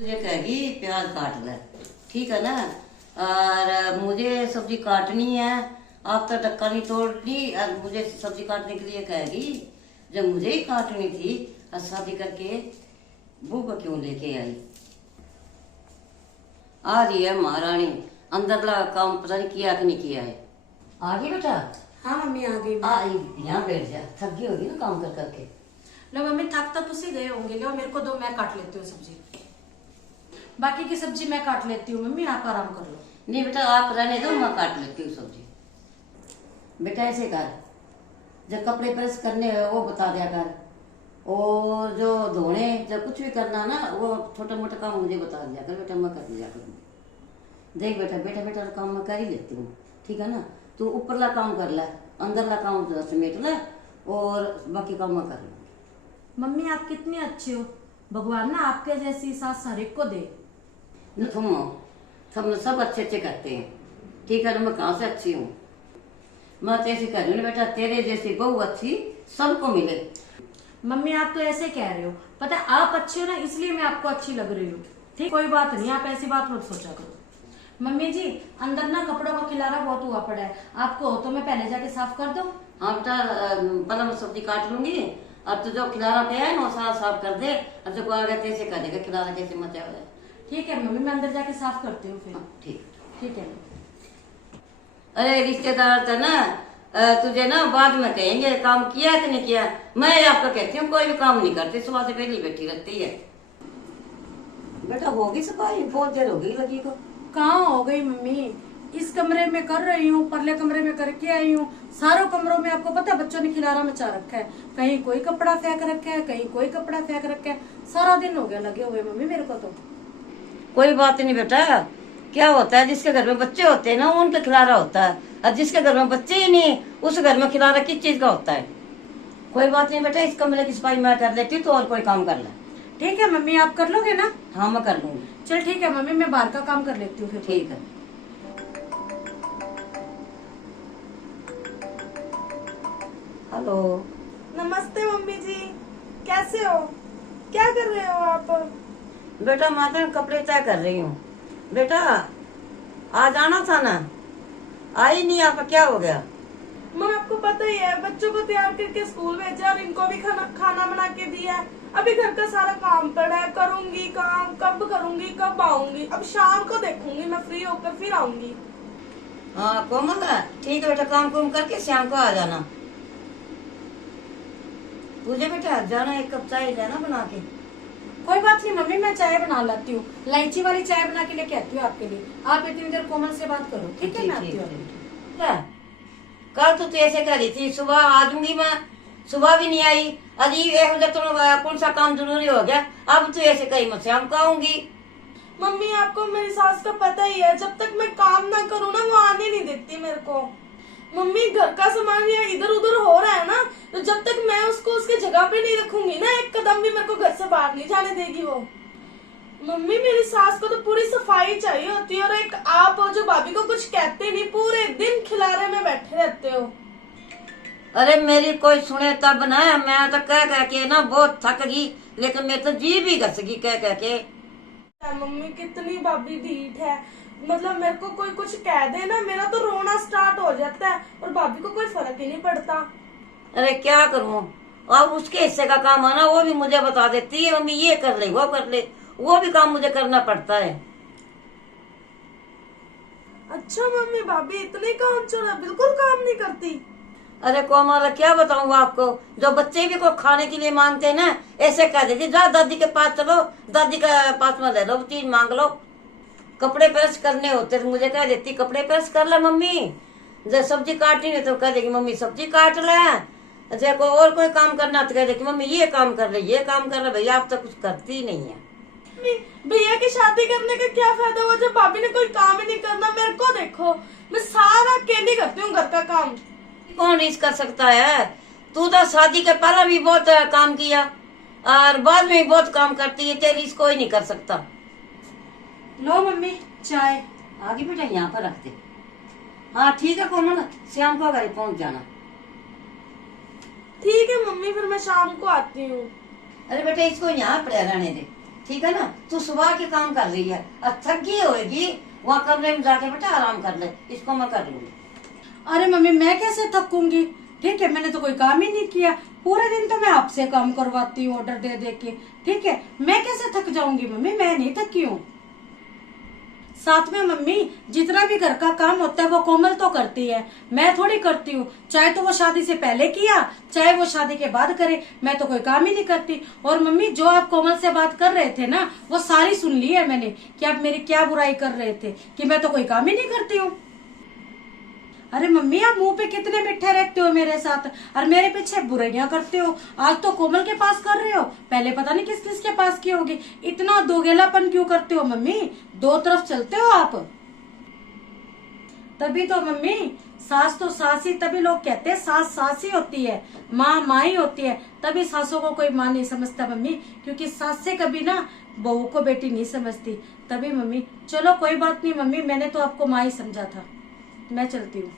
मुझे कहेगी प्याज काट ले, ठीक है ना। और मुझे सब्जी काटनी है, आप तो टक्का नहीं तोड़नी और मुझे सब्जी काटने के लिए कहेगी। जब मुझे ही काटनी थी और शादी करके बहू को क्यों लेके आई। आ रही है महारानी, अंदर ला काम पता नहीं किया कि नहीं किया है। आ गई बेटा? हाँ मम्मी आ गई। यहाँ बैठ जा, थक गई होगी ना काम कर करके। लो मम्मी थक तो उसी गए होंगे। लो मेरे को दो, मैं काट लेती हूँ सब्जी। बाकी की सब्जी मैं काट लेती हूँ मम्मी, आप आराम कर लो। नहीं बेटा आप रहने दो, मैं काट लेती हूँ सब्जी। बेटा ऐसे कर, जब कपड़े प्रेस करने हो वो बता दिया कर, और जो धोने जब कुछ भी करना ना वो छोटा मोटा काम मुझे बता दिया कर बेटा, मैं कर लिया करूँ। देख बेटा, बेटा बेटा काम मैं कर ही लेती हूँ, ठीक है ना। तू ऊपरला काम कर ले, अंदरला काम समेट ले, और बाकी काम मैं कर लूँगी। मम्मी आप कितनी अच्छी हो, भगवान ना आपके जैसी सास हर एक को दे। न तुम सब अच्छे अच्छे करते हैं, ठीक है ना। मैं कहाँ से अच्छी हूँ, मैं तो ऐसे कर रही हूँ बेटा, तेरे जैसी बहू अच्छी सबको मिले। मम्मी आप तो ऐसे कह रहे हो, पता है आप अच्छी हो ना इसलिए मैं आपको अच्छी लग रही हूँ। ठीक, कोई बात नहीं, आप ऐसी बात मत सोचा करो। मम्मी जी अंदर ना कपड़ों का खिलारा बहुत हुआ पड़ा है, आपको तो मैं पहले जाके साफ कर दूं। हाँ बेटा, पहले मैं सब्जी काट लूंगी, अब तो जो खिलारा पे है ना वो सारा साफ कर दे, और जो आ गया तैसे कर देगा, खिलारा कैसे मचा हुआ है। ठीक है मम्मी, मैं अंदर जाके साफ करती हूँ फिर। ठीक ठीक है। अरे रिश्तेदार तो ना तुझे ना बाद में कहेंगे काम किया कि नहीं किया। मैं आपको कहती हूँ कोई भी काम नहीं करती, सुबह से पहले बैठी रहती है। बेटा होगी सफाई, बहुत देर होगी लगी को। कहाँ हो गई मम्मी, इस कमरे में कर रही हूँ, परले कमरे में करके आई हूँ। सारों कमरों में आपको पता है बच्चों ने खिलारा मचा रखा है, कहीं कोई कपड़ा फेंक रखा है, कहीं कोई कपड़ा फेंक रखा है। सारा दिन हो गया लगे हुए मम्मी मेरे को तो। कोई बात नहीं बेटा, क्या होता है जिसके घर में बच्चे होते हैं ना उनका खिलारा होता है, और जिसके घर में बच्चे ही नहीं उस घर में खिलारा किस चीज का होता है। कोई बात नहीं बेटा, इस कमरे की सफाई मैं कर लेती हूँ, तो और कोई काम कर ले। ठीक है मम्मी, आप कर लोगे ना? हाँ मैं कर लूंगी। चल ठीक है मम्मी, मैं बाहर का काम कर लेती हूँ फिर। ठीक है। हेलो। नमस्ते मम्मी जी, कैसे हो? क्या कर रहे हो आप? बेटा मैं तो कपड़े तय कर रही हूँ। बेटा आ जाना था ना, आई नहीं, आपका क्या हो गया? मम्मी आपको पता ही है, बच्चों को तैयार करके स्कूल भेजा और इनको भी खाना बना के दिया है। अभी घर का सारा काम पड़ा है, करूंगी काम, कब करूंगी कब आऊंगी। अब शाम को देखूंगी, मैं फ्री होकर फिर आऊंगी। हाँ कोमल ठीक है बेटा, काम कुम करके शाम को आ जाना। तुझे बेटा जाना, एक कप चाय लेना बना के। कोई बात नहीं मम्मी, मैं चाय बना लाती हूँ, इलायची वाली चाय बना के लेके आती हूँ आपके लिए। आप इतनी देर कोमल से बात करो, ठीक है? मैं आती हूँ। कल तो तू ऐसे कर रही थी, सुबह आ जाऊंगी मैं, सुबह भी नहीं आई। अजी तो कौन सा काम जरूरी हो गया, अब तू ऐसे कही मैं शाम को आऊंगी। मम्मी आपको मेरी सास का पता ही है, जब तक मैं काम ना करूँ ना वो आने नहीं देती मेरे को। मम्मी घर का सामान या इधर उधर हो रहा है ना, तो जब तक मैं उसको उसके जगह पे नहीं रखूंगी ना, एक कदम भी मेरे को घर से बाहर नहीं जाने देगी वो। मम्मी मेरी सास को तो पूरी सफाई चाहिए होती है, और एक आप हो जो भाभी को कुछ कहते नहीं, पूरे दिन खिलारे में बैठे रहते हो। अरे मेरी कोई सुने तब ना, मैं तो कह के ना बहुत थक गई, लेकिन मैं तो जी भी घस गई कह के। मम्मी कितनी भाभी ढीठ है, मतलब मेरे को कोई कुछ कह दे ना, मेरा तो रोना स्टार्ट हो जाता है, और भाभी को कोई फर्क ही नहीं पड़ता। अरे क्या करूं, अब उसके हिस्से का काम है ना, वो भी मुझे बता देती है मम्मी ये कर ले वो कर ले, वो भी काम मुझे करना पड़ता है। अच्छा मम्मी भाभी इतने काम चोर, बिल्कुल काम नहीं करती? अरे कोमल क्या बताऊँ आपको, जो बच्चे भी को खाने के लिए मांगते हैं ना, ऐसे कह देती जा दादी के पास चलो, दादी के पास में ले लो, चीज मांग लो। कपड़े प्रेस करने होते तो मुझे कह देती कपड़े प्रेस कर ले मम्मी, जब सब्जी काटनी है तो कह देगी मम्मी सब्जी काट ले, देखो और कोई काम करना तो कह देगी मम्मी ये काम कर ले ये काम कर ले। भैया आप तो कुछ करती ही नहीं है। भैया की शादी करने का क्या फायदा हुआ जब भाभी ने कोई काम ही नहीं करना। मेरे को देखो, मैं सारा अकेली करती हूँ घर का काम। कौन रीस कर सकता है, तू तो शादी के पहले भी बहुत काम किया और बाद में भी बहुत काम करती है, तेरी रीस कोई नहीं कर सकता। लो मम्मी चाय। आगे बेटा यहाँ पर रखते। हाँ ठीक है कोमल, शाम को घर पहुँच जाना। ठीक है मम्मी, फिर मैं शाम को आती हूँ। अरे बेटा इसको यहाँ पड़े रहने दे। ठीक है ना। तू सुबह के काम कर रही है, अब थक गई होगी, वहाँ कमरे में जाके बेटा आराम कर ले, इसको मैं कर लूंगी। अरे मम्मी मैं कैसे थकूंगी, ठीक है, मैंने तो कोई काम ही नहीं किया, पूरे दिन तो मैं आपसे काम करवाती हूँ ऑर्डर दे दे के, ठीक है, मैं कैसे थक जाऊंगी मम्मी, मैं नहीं थकी हूँ। साथ में मम्मी जितना भी घर का काम होता है वो कोमल तो करती है, मैं थोड़ी करती हूँ, चाहे तो वो शादी से पहले किया चाहे वो शादी के बाद करे, मैं तो कोई काम ही नहीं करती। और मम्मी जो आप कोमल से बात कर रहे थे ना वो सारी सुन ली है मैंने, कि आप मेरी क्या बुराई कर रहे थे कि मैं तो कोई काम ही नहीं करती हूँ। अरे मम्मी आप मुंह पे कितने मिठे रहते हो मेरे साथ और मेरे पीछे बुराइयां करते हो। आज तो कोमल के पास कर रहे हो, पहले पता नहीं किस किस के पास की होगी। इतना दोगेलापन क्यों करते हो मम्मी, दो तरफ चलते हो आप। तभी तो मम्मी सास तो सास ही, तभी लोग कहते हैं सास सास ही होती है, माँ माँ ही होती है, तभी सासों को कोई माँ नहीं समझता मम्मी, क्योंकि सास से कभी ना बहू को बेटी नहीं समझती। तभी मम्मी चलो कोई बात नहीं मम्मी, मैंने तो आपको माँ ही समझा था, मैं चलती हूँ।